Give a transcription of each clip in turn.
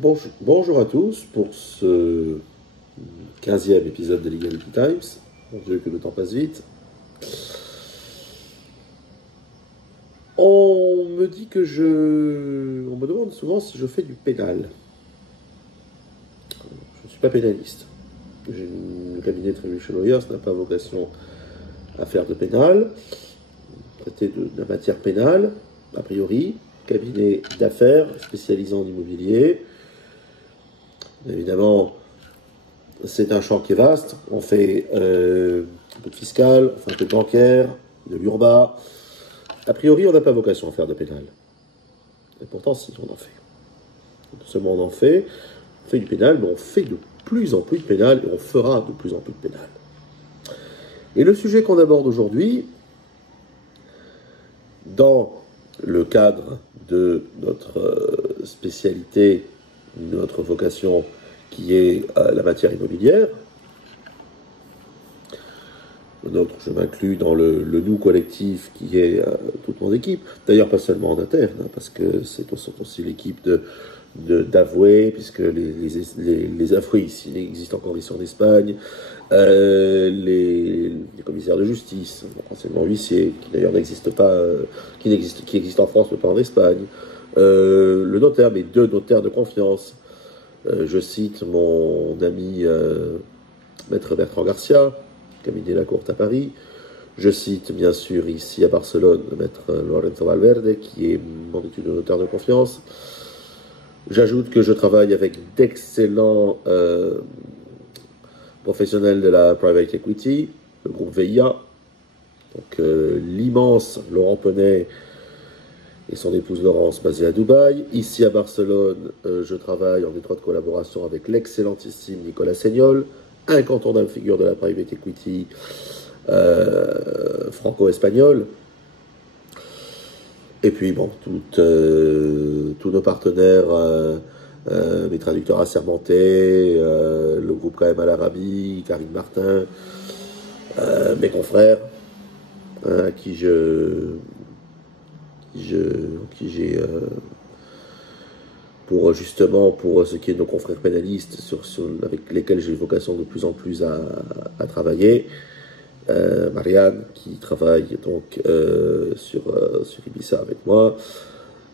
Bonjour à tous pour ce 15e épisode de Legality Times. Mon Dieu, que le temps passe vite. On me dit que On me demande souvent si je fais du pénal. Je ne suis pas pénaliste. Le cabinet Trebuchet Lawyers n'a pas vocation à faire de pénal, traiter de la matière pénale, a priori. Cabinet d'affaires spécialisant en immobilier. Évidemment, c'est un champ qui est vaste. On fait un peu de fiscal, on fait un peu de bancaire, de l'urba. A priori, on n'a pas vocation à faire de pénal. Et pourtant, si, on en fait. Non seulement on fait du pénal, mais on fait de plus en plus de pénal et on fera de plus en plus de pénal. Et le sujet qu'on aborde aujourd'hui, dans le cadre de notre spécialité, notre vocation qui est la matière immobilière, je m'inclus dans le nous collectif qui est toute mon équipe, d'ailleurs pas seulement en interne, hein, parce que c'est aussi l'équipe d'avoués, puisque les avoués ici existent encore ici en Espagne, les commissaires de justice, anciennement huissiers, qui d'ailleurs n'existent pas, qui existent en France mais pas en Espagne, le notaire, mes deux notaires de confiance. Je cite mon ami maître Bertrand Garcia, cabinet La Courte à Paris. Je cite bien sûr ici à Barcelone maître Lorenzo Valverde, qui est mon étude de notaire de confiance. J'ajoute que je travaille avec d'excellents professionnels de la private equity, le groupe VIA, donc l'immense Laurent Penet et son épouse Laurence, basée à Dubaï. Ici à Barcelone, je travaille en étroite collaboration avec l'excellentissime Nicolas Seignol, incontournable figure de la private equity franco-espagnole. Et puis bon, tous nos partenaires, les traducteurs assermentés, le groupe KM Al Arabi, Karim Martin, mes confrères, à qui j'ai pour ce qui est de nos confrères pénalistes avec lesquels j'ai vocation de plus en plus à travailler. Marianne qui travaille donc sur Ibiza avec moi,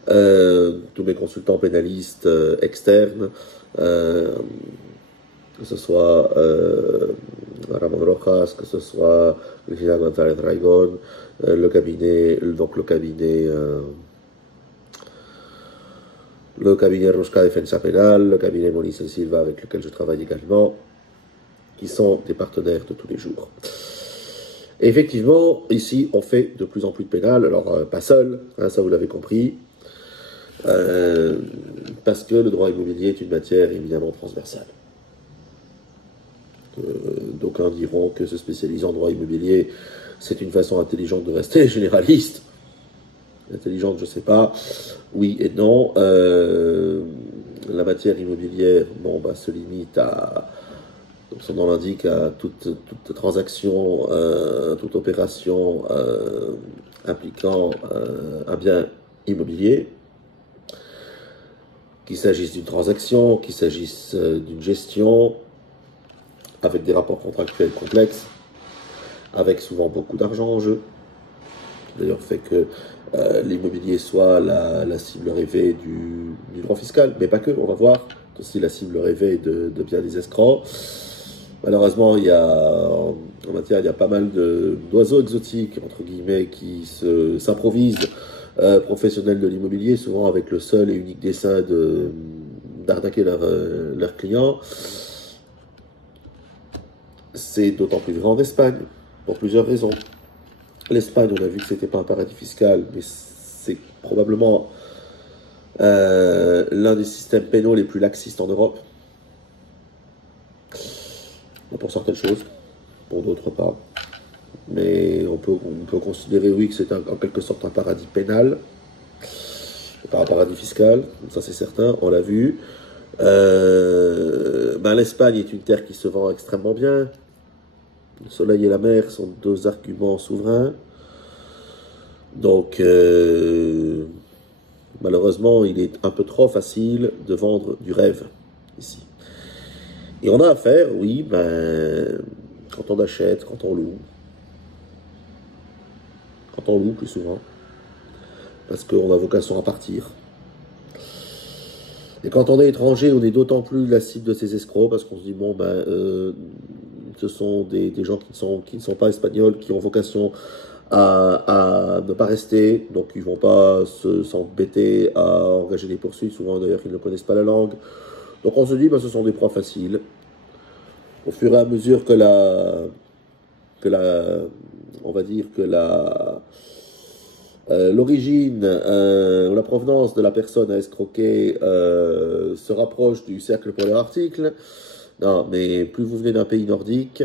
tous mes consultants pénalistes externes, que ce soit Ramon Rojas, que ce soit Regina González Raygon, le cabinet Rosca Defensa Penal, le cabinet Moniz et Silva avec lequel je travaille également, qui sont des partenaires de tous les jours. Et effectivement, ici, on fait de plus en plus de pénal, alors pas seul, hein, ça vous l'avez compris, parce que le droit immobilier est une matière éminemment transversale. D'aucuns diront que se spécialiser en droit immobilier, c'est une façon intelligente de rester généraliste. Intelligente, je ne sais pas. Oui et non. La matière immobilière, se limite à, comme son nom l'indique, à toute transaction, toute opération impliquant un bien immobilier, qu'il s'agisse d'une transaction, qu'il s'agisse d'une gestion, avec des rapports contractuels complexes, avec souvent beaucoup d'argent en jeu. D'ailleurs, fait que l'immobilier soit la cible rêvée du droit fiscal, mais pas que, on va voir, c'est aussi la cible rêvée de bien des escrocs. Malheureusement, en matière, il y a pas mal d'oiseaux exotiques, entre guillemets, qui s'improvisent professionnels de l'immobilier, souvent avec le seul et unique dessein d'arnaquer leurs clients. C'est d'autant plus vrai en Espagne, pour plusieurs raisons. L'Espagne, on a vu que c'était pas un paradis fiscal, mais c'est probablement l'un des systèmes pénaux les plus laxistes en Europe. Pour certaines choses, pour d'autres pas. Mais on peut considérer, oui, que c'est en quelque sorte un paradis pénal, pas un paradis fiscal, ça c'est certain, on l'a vu. L'Espagne est une terre qui se vend extrêmement bien. Le soleil et la mer sont deux arguments souverains. Donc, Malheureusement, il est un peu trop facile de vendre du rêve ici. Et on a affaire, oui, quand on achète, quand on loue plus souvent, parce qu'on a vocation à partir. Et quand on est étranger, on est d'autant plus la cible de ces escrocs, parce qu'on se dit, bon, ce sont des gens qui ne sont pas espagnols, qui ont vocation à ne pas rester, donc ils ne vont pas s'embêter à engager des poursuites, souvent d'ailleurs ils ne connaissent pas la langue. Donc on se dit, ce sont des proies faciles. Au fur et à mesure que on va dire que l'origine ou la provenance de la personne à escroquer se rapproche du cercle polaire arctique. Non, mais plus vous venez d'un pays nordique,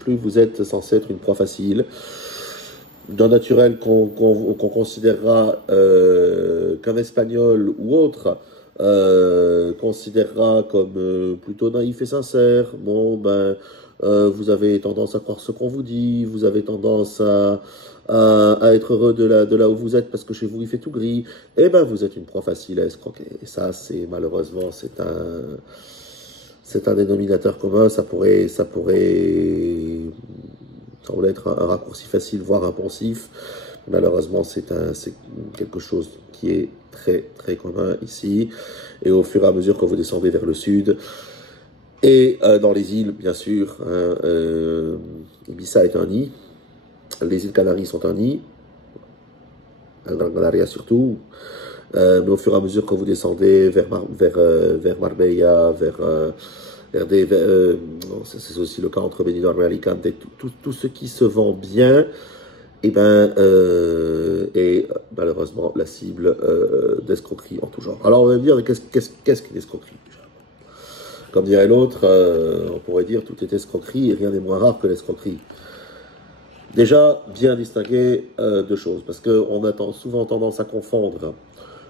plus vous êtes censé être une proie facile. D'un naturel qu'on considérera qu'un espagnol ou autre considérera comme plutôt naïf et sincère. Bon, vous avez tendance à croire ce qu'on vous dit, vous avez tendance à être heureux de là où vous êtes parce que chez vous il fait tout gris, et vous êtes une proie facile à escroquer. Et ça, malheureusement, c'est un dénominateur commun. Ça pourrait être un raccourci facile, voire impensif. Malheureusement, c'est quelque chose qui est très très commun ici. Et au fur et à mesure que vous descendez vers le sud, et dans les îles, bien sûr, Ibiza est un nid, les îles Canaries sont un nid, Gran Canaria surtout, mais au fur et à mesure que vous descendez vers Marbella, c'est aussi le cas entre Benidorm et Alicante, tout ce qui se vend bien, est malheureusement la cible d'escroquerie en tout genre. Alors on va me dire, qu'est-ce qu'une escroquerie? Comme dirait l'autre, on pourrait dire tout est escroquerie et rien n'est moins rare que l'escroquerie. Déjà, bien distinguer deux choses, parce qu'on a souvent tendance à confondre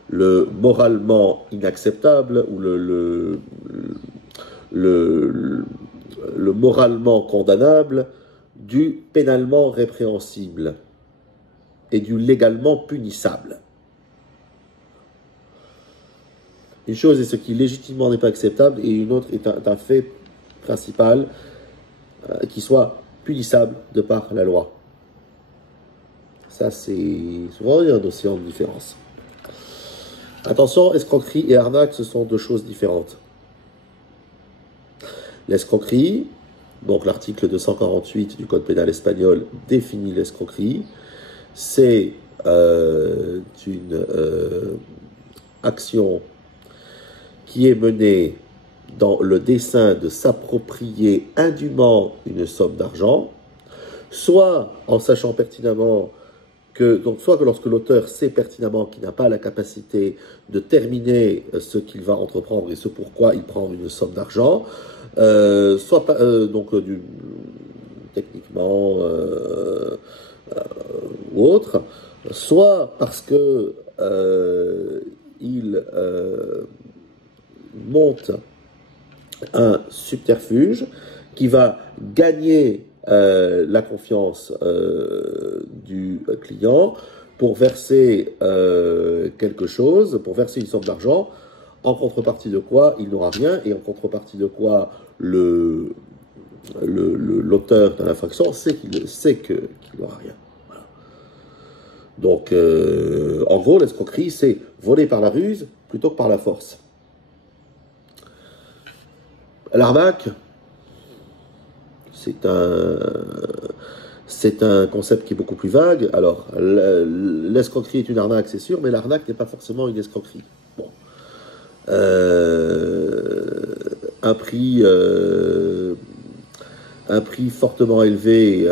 le moralement inacceptable ou le moralement condamnable du pénalement répréhensible et du légalement punissable. Une chose est ce qui légitimement n'est pas acceptable et une autre est un fait principal qui soit punissable de par la loi. Ça, c'est souvent un océan de différence. Attention, escroquerie et arnaque, ce sont deux choses différentes. L'escroquerie, donc l'article 248 du Code pénal espagnol définit l'escroquerie, c'est une action qui est menée dans le dessein de s'approprier indûment une somme d'argent, soit en sachant pertinemment soit que lorsque l'auteur sait pertinemment qu'il n'a pas la capacité de terminer ce qu'il va entreprendre et ce pourquoi il prend une somme d'argent, soit techniquement ou autre, soit parce que il monte un subterfuge qui va gagner la confiance du client pour verser quelque chose, pour verser une somme d'argent, en contrepartie de quoi il n'aura rien, et en contrepartie de quoi l'auteur de l'infraction sait qu'il n'aura rien. Voilà. Donc, en gros, l'escroquerie, c'est voler par la ruse plutôt que par la force. L'arnaque, c'est un concept qui est beaucoup plus vague. Alors, l'escroquerie est une arnaque, c'est sûr, mais l'arnaque n'est pas forcément une escroquerie. Bon. Un prix fortement élevé,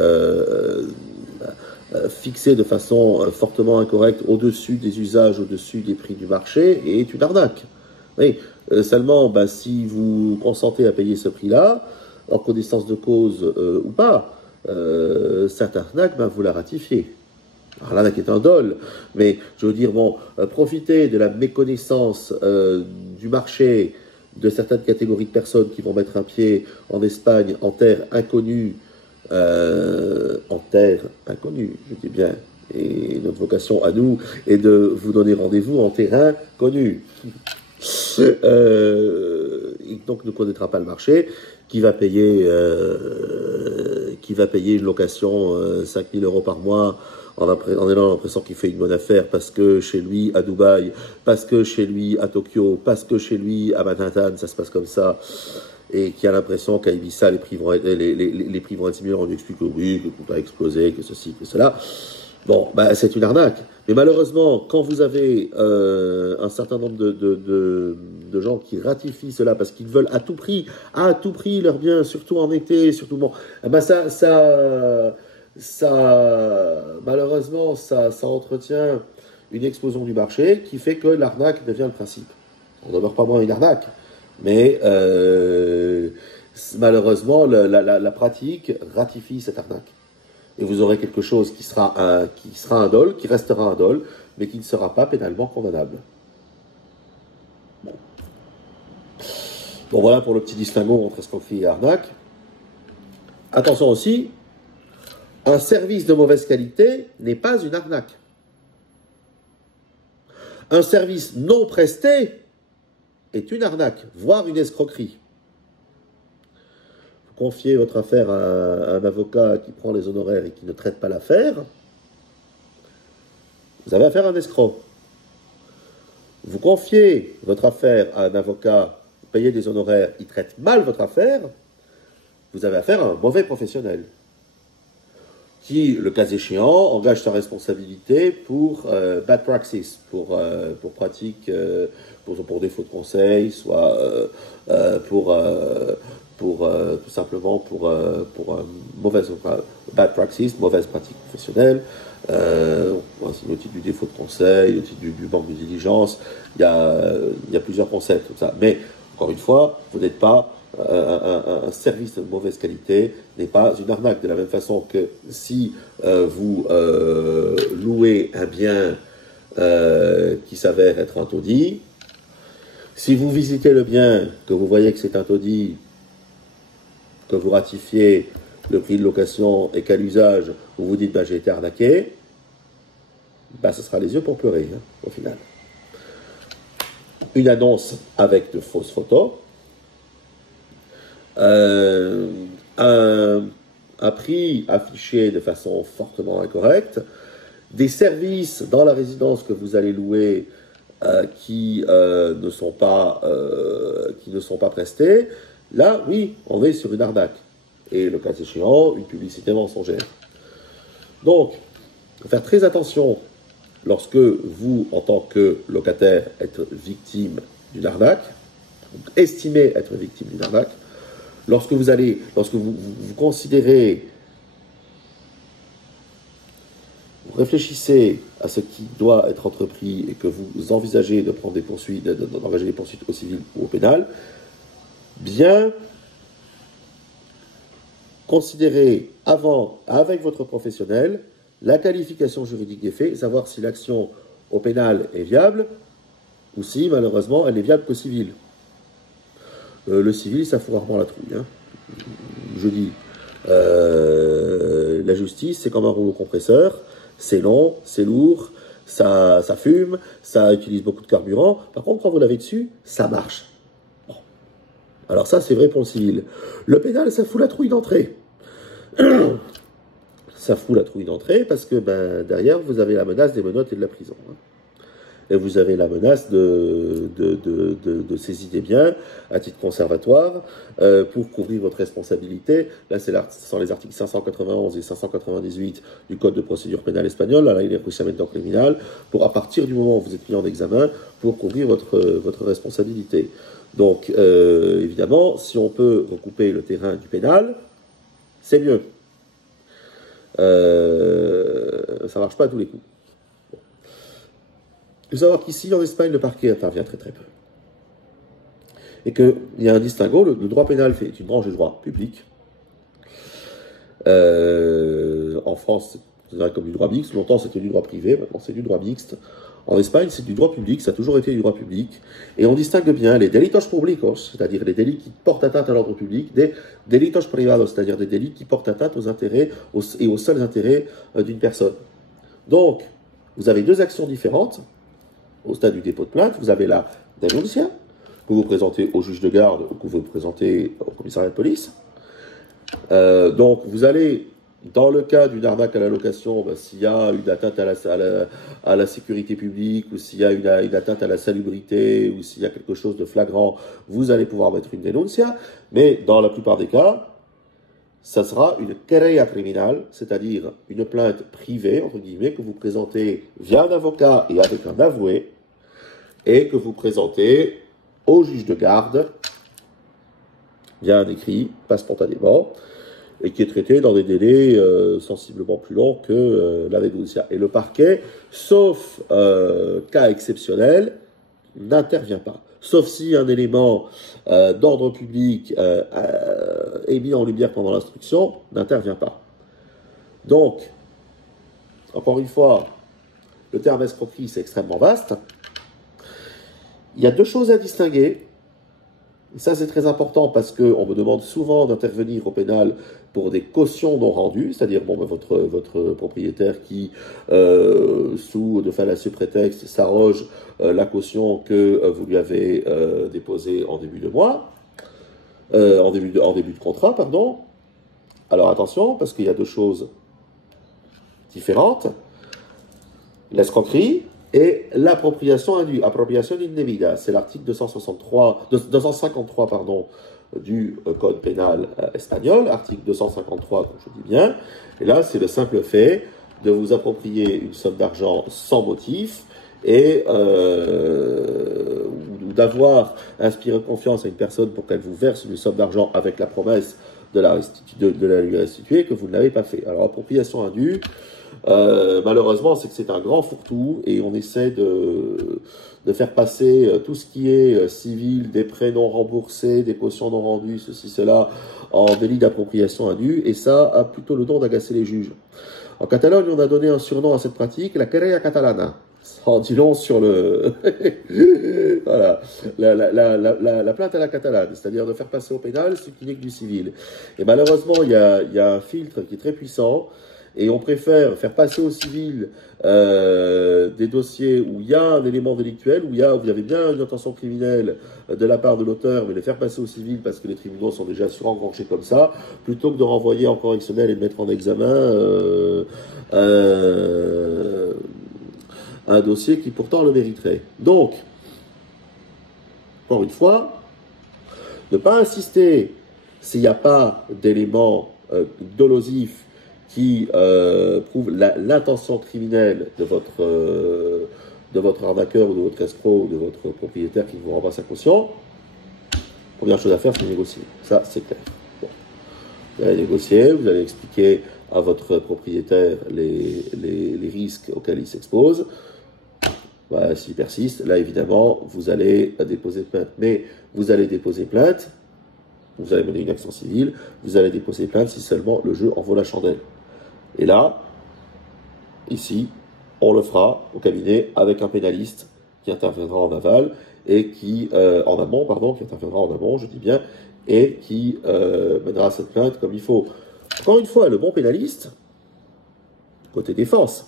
fixé de façon fortement incorrecte au-dessus des usages, au-dessus des prix du marché, est une arnaque. Oui, seulement, si vous consentez à payer ce prix-là, en connaissance de cause ou pas, cette arnaque, vous la ratifiez. Alors l'arnaque est un dol, mais je veux dire, profiter de la méconnaissance du marché de certaines catégories de personnes qui vont mettre un pied en Espagne, en terre inconnue, je dis bien Et notre vocation à nous est de vous donner rendez-vous en terrain connu. Et donc ne connaîtra pas le marché, qui va payer une location 5 000 € par mois en ayant l'impression qu'il fait une bonne affaire parce que chez lui à Dubaï, parce que chez lui à Tokyo, parce que chez lui à Manhattan, ça se passe comme ça, et qui a l'impression qu'à Ibiza les prix vont être similaires, on lui explique que oui, que tout a explosé, que ceci, que cela. Bon, bah, c'est une arnaque. Mais malheureusement, quand vous avez un certain nombre de gens qui ratifient cela parce qu'ils veulent à tout prix leur bien, surtout en été, surtout bon, bah malheureusement, ça entretient une explosion du marché qui fait que l'arnaque devient le principe. On ne demeure pas moins une arnaque, mais malheureusement, la pratique ratifie cette arnaque. Et vous aurez quelque chose qui sera un dol, qui restera un dol, mais qui ne sera pas pénalement condamnable. Bon, voilà pour le petit distinguo entre escroquerie et arnaque. Attention aussi, un service de mauvaise qualité n'est pas une arnaque. Un service non presté est une arnaque, voire une escroquerie. Confiez votre affaire à un avocat qui prend les honoraires et qui ne traite pas l'affaire, vous avez affaire à un escroc. Vous confiez votre affaire à un avocat, vous payez des honoraires, il traite mal votre affaire, vous avez affaire à un mauvais professionnel qui, le cas échéant, engage sa responsabilité pour bad practice, pour pratique, pour défaut de conseil, soit tout simplement pour bad practice, mauvaise pratique professionnelle. C'est le titre du défaut de conseil, le titre du manque de diligence. Il y a plusieurs concepts comme ça. Mais encore une fois, vous n'êtes pas un service de mauvaise qualité n'est pas une arnaque. De la même façon que si vous louez un bien qui s'avère être un taudis, si vous visitez le bien, que vous voyez que c'est un taudis, que vous ratifiez le prix de location et qu'à l'usage, vous vous dites ben, j'ai été arnaqué, ben, ce sera les yeux pour pleurer, hein, au final. Une annonce avec de fausses photos, un prix affiché de façon fortement incorrecte, des services dans la résidence que vous allez louer qui ne sont pas prestés. Là, oui, on est sur une arnaque. Et le cas échéant, une publicité mensongère. Donc, il faut faire très attention lorsque vous, en tant que locataire, êtes victime d'une arnaque, estimez être victime d'une arnaque, lorsque vous considérez, vous réfléchissez à ce qui doit être entrepris et que vous envisagez de prendre des poursuites, d'engager des poursuites au civil ou au pénal, bien considérez avant, avec votre professionnel, la qualification juridique des faits, savoir si l'action au pénal est viable ou si, malheureusement, elle n'est viable qu'au civil. Le civil, ça fout rarement la trouille. Hein. Je dis, la justice, c'est comme un rouleau compresseur, c'est long, c'est lourd, ça fume, ça utilise beaucoup de carburant. Par contre, quand vous l'avez dessus, ça marche. Alors ça, c'est vrai pour le civil. Le pénal, ça fout la trouille d'entrée. Ça fout la trouille d'entrée parce que derrière, vous avez la menace des menottes et de la prison. Hein. Et vous avez la menace de saisie des biens à titre conservatoire pour couvrir votre responsabilité. Là, ce sont les articles 591 et 598 du Code de procédure pénale espagnol. Là, il est procédure criminal pour, à partir du moment où vous êtes mis en examen, pour couvrir votre responsabilité. Donc, évidemment, si on peut recouper le terrain du pénal, c'est mieux. Ça ne marche pas à tous les coups. Bon. Il faut savoir qu'ici, en Espagne, le parquet intervient très très peu. Et qu'il y a un distinguo, le droit pénal est une branche du droit public. En France, c'est considéré comme du droit mixte. Longtemps, c'était du droit privé, maintenant c'est du droit mixte. En Espagne, c'est du droit public, ça a toujours été du droit public. Et on distingue bien les delitos públicos, c'est-à-dire les délits qui portent atteinte à l'ordre public, des delitos privados, c'est-à-dire des délits qui portent atteinte aux intérêts et aux seuls intérêts d'une personne. Donc, vous avez deux actions différentes au stade du dépôt de plainte. Vous avez la dénoncia, que vous présentez au juge de garde ou que vous présentez au commissariat de police. Donc, vous allez, dans le cas d'une arnaque à la location, s'il y a une atteinte à la sécurité publique, ou s'il y a une atteinte à la salubrité, ou s'il y a quelque chose de flagrant, vous allez pouvoir mettre une dénoncia. Mais dans la plupart des cas, ça sera une querella criminale, c'est-à-dire une plainte privée, entre guillemets, que vous présentez via un avocat et avec un avoué, et que vous présentez au juge de garde via un écrit, pas spontanément, et qui est traité dans des délais sensiblement plus longs que la dénoncia. Et le parquet, sauf cas exceptionnel, n'intervient pas. Sauf si un élément d'ordre public est mis en lumière pendant l'instruction, n'intervient pas. Donc, encore une fois, le terme escroquerie, c'est extrêmement vaste. Il y a deux choses à distinguer. Et ça, c'est très important parce qu'on me demande souvent d'intervenir au pénal pour des cautions non rendues, c'est-à-dire votre propriétaire qui, sous de fallacieux prétextes, s'arroge la caution que vous lui avez déposée en début de mois, en début de contrat, pardon. Alors attention, parce qu'il y a deux choses différentes. L'escroquerie et l'appropriation indue, appropriation indebida, c'est l'article 253 du code pénal espagnol, article 253, comme je dis bien. Et là, c'est le simple fait de vous approprier une somme d'argent sans motif et ou d'avoir inspiré confiance à une personne pour qu'elle vous verse une somme d'argent avec la promesse de la lui restituer que vous ne l'avez pas fait. Alors, appropriation indue, malheureusement, c'est que c'est un grand fourre-tout et on essaie de faire passer tout ce qui est civil, des prêts non remboursés, des cautions non rendues, ceci, cela, en délit d'appropriation indue, et ça a plutôt le don d'agacer les juges. En Catalogne, on a donné un surnom à cette pratique, la querella catalana. Ça en dit long sur le... voilà, la plainte à la catalane, c'est-à-dire de faire passer au pénal ce qui n'est que du civil. Et malheureusement, il y a un filtre qui est très puissant, et on préfère faire passer au civil des dossiers où il y a un élément délictuel, où il y avait bien une intention criminelle de la part de l'auteur, mais les faire passer au civil parce que les tribunaux sont déjà surengorgés comme ça, plutôt que de renvoyer en correctionnel et de mettre en examen un dossier qui pourtant le mériterait. Donc, encore une fois, ne pas insister s'il n'y a pas d'éléments dolosifs qui prouve l'intention criminelle de votre arnaqueur ou de votre escroc ou de votre propriétaire qui vous renvoie sa caution. Première chose à faire, c'est négocier. Ça, c'est clair. Bon. Vous allez négocier, vous allez expliquer à votre propriétaire les risques auxquels il s'expose. Voilà, s'il persiste, là, évidemment, vous allez déposer plainte. Mais vous allez déposer plainte, vous allez mener une action civile, vous allez déposer plainte si seulement le jeu en vaut la chandelle. Et là, ici, on le fera au cabinet avec un pénaliste qui interviendra en aval et qui, en amont, qui interviendra en amont, je dis bien, et qui mènera cette plainte comme il faut. Encore une fois, le bon pénaliste, côté défense,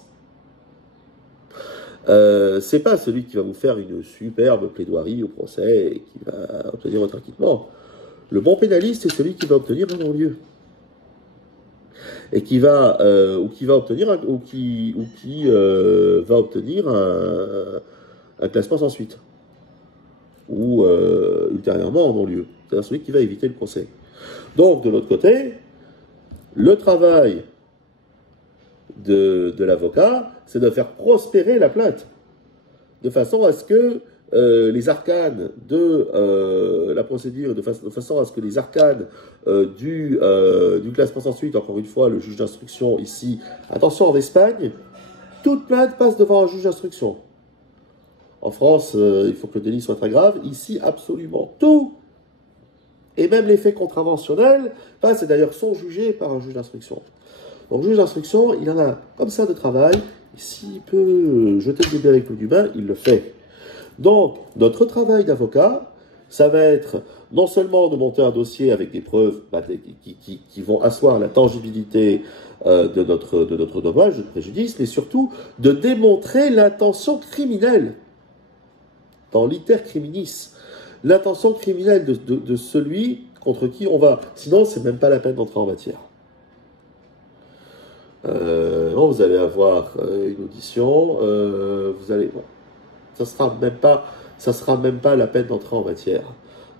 c'est pas celui qui va vous faire une superbe plaidoirie au procès et qui va obtenir votre acquittement. Le bon pénaliste, c'est celui qui va obtenir un non-lieu. Et qui va obtenir un classement sans suite ou ultérieurement en non-lieu. C'est-à-dire celui qui va éviter le procès. Donc de l'autre côté, le travail de l'avocat, c'est de faire prospérer la plainte de façon à ce que les arcanes de la procédure, de façon à ce que les arcanes du classement sans suite, encore une fois, le juge d'instruction ici, attention, en Espagne, toute plainte passe devant un juge d'instruction. En France, il faut que le délit soit très grave. Ici, absolument tout, et même les faits contraventionnels, passent et d'ailleurs sont jugés par un juge d'instruction. Donc, le juge d'instruction, il en a comme ça de travail, et s'il peut jeter le bébé avec l'eau du bain, il le fait. Donc, notre travail d'avocat, ça va être non seulement de monter un dossier avec des preuves qui vont asseoir la tangibilité de notre dommage, de préjudice, mais surtout de démontrer l'intention criminelle dans l'iter criminis, l'intention criminelle de celui contre qui on va. Sinon, c'est même pas la peine d'entrer en matière. Vous allez avoir une audition, vous allez, bon, ça sera même pas la peine d'entrer en matière.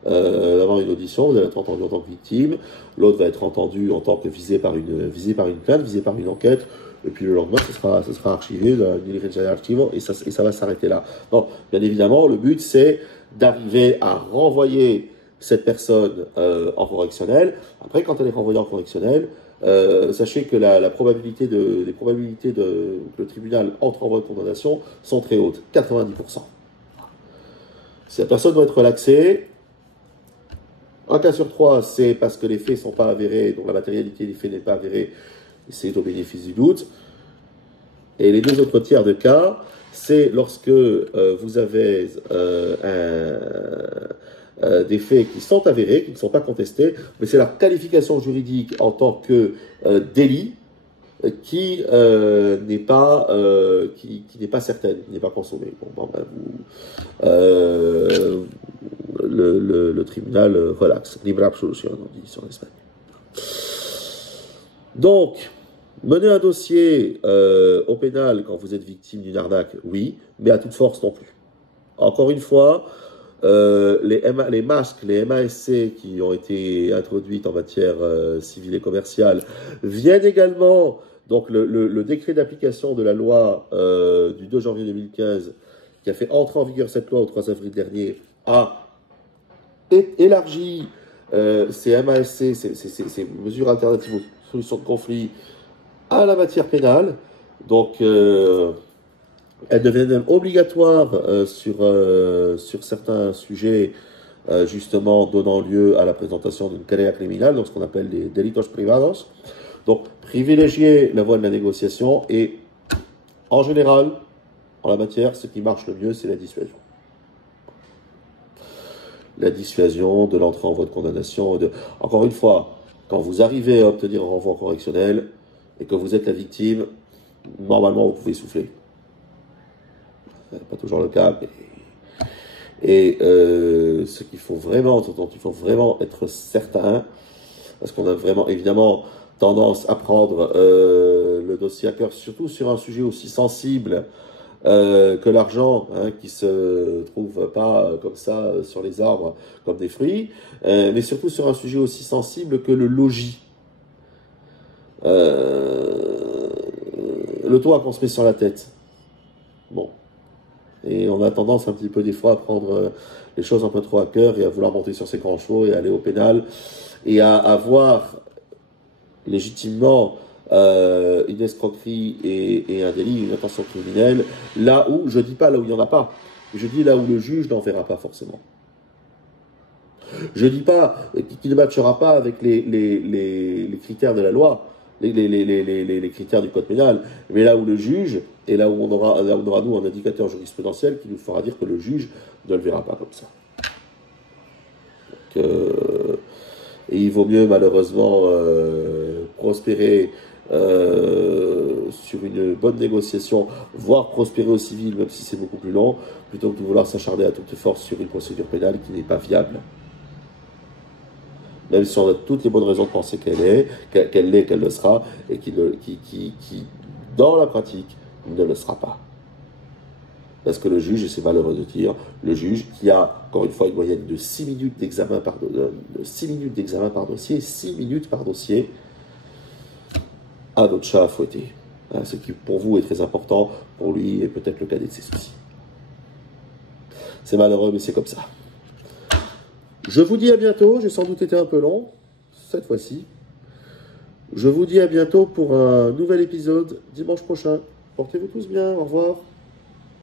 D'avoir une audition, vous allez être entendu en tant que victime, l'autre va être entendu en tant que visé par une plainte, visé par une enquête, et puis le lendemain, ça sera archivé, et ça va s'arrêter là. Non, bien évidemment, le but, c'est d'arriver à renvoyer cette personne en correctionnel. Après, quand elle est renvoyée en correctionnel, sachez que les probabilités que le tribunal entre en voie de condamnation sont très hautes, 90%. Si la personne doit être relaxée, un cas sur 3, c'est parce que les faits ne sont pas avérés, donc la matérialité des faits n'est pas avérée, c'est au bénéfice du doute. Et les 2 autres tiers de cas, c'est lorsque vous avez des faits qui sont avérés, qui ne sont pas contestés, mais c'est leur qualification juridique en tant que délit qui n'est pas certaine, qui n'est pas consommée. Bon, le tribunal relaxe, libre absolution, on dit sur l'Espagne. Donc, mener un dossier au pénal quand vous êtes victime d'une arnaque, oui, mais à toute force non plus. Encore une fois, les masques, les MASC qui ont été introduites en matière civile et commerciale viennent également, donc le décret d'application de la loi du 2 janvier 2015 qui a fait entrer en vigueur cette loi au 3 avril dernier a élargi ces MASC, ces mesures alternatives aux solutions de conflit à la matière pénale. Donc elle devient même obligatoire sur certains sujets, justement donnant lieu à la présentation d'une querella criminelle, donc ce qu'on appelle les delitos privados. Donc, privilégier la voie de la négociation et, en général, en la matière, ce qui marche le mieux, c'est la dissuasion. La dissuasion de l'entrée en voie de condamnation. Encore une fois, quand vous arrivez à obtenir un renvoi correctionnel et que vous êtes la victime, normalement, vous pouvez souffler. Pas toujours le cas, mais... Et ce qu'il faut vraiment, dont il faut vraiment être certain, parce qu'on a vraiment, évidemment, tendance à prendre le dossier à cœur, surtout sur un sujet aussi sensible que l'argent, qui se trouve pas comme ça sur les arbres comme des fruits, mais surtout sur un sujet aussi sensible que le logis. Le toit qu'on se met sur la tête. Bon. Et on a tendance un petit peu des fois à prendre les choses un peu trop à cœur et à vouloir monter sur ses grands chevaux et aller au pénal et à avoir légitimement une escroquerie et un délit, une intention criminelle, là où, je dis pas là où il n'y en a pas, je dis là où le juge n'en verra pas forcément. Je dis pas qu'il ne matchera pas avec les critères de la loi, les critères du code pénal, mais là où le juge, et là où on aura nous un indicateur jurisprudentiel qui nous fera dire que le juge ne le verra pas comme ça. Donc, et il vaut mieux malheureusement prospérer sur une bonne négociation, voire prospérer au civil, même si c'est beaucoup plus long, plutôt que de vouloir s'acharner à toute force sur une procédure pénale qui n'est pas viable. Même si on a toutes les bonnes raisons de penser qu'elle le sera, et qui, dans la pratique, ne le sera pas. Parce que le juge, et c'est malheureux de dire, le juge qui a, encore une fois, une moyenne de 6 minutes d'examen par dossier, 6 minutes par dossier, a notre chat à fouetter. Ce qui, pour vous, est très important, pour lui, est peut-être le cadet de ses soucis. C'est malheureux, mais c'est comme ça. Je vous dis à bientôt, j'ai sans doute été un peu long, cette fois-ci. Je vous dis à bientôt pour un nouvel épisode, dimanche prochain. Portez-vous tous bien, au revoir.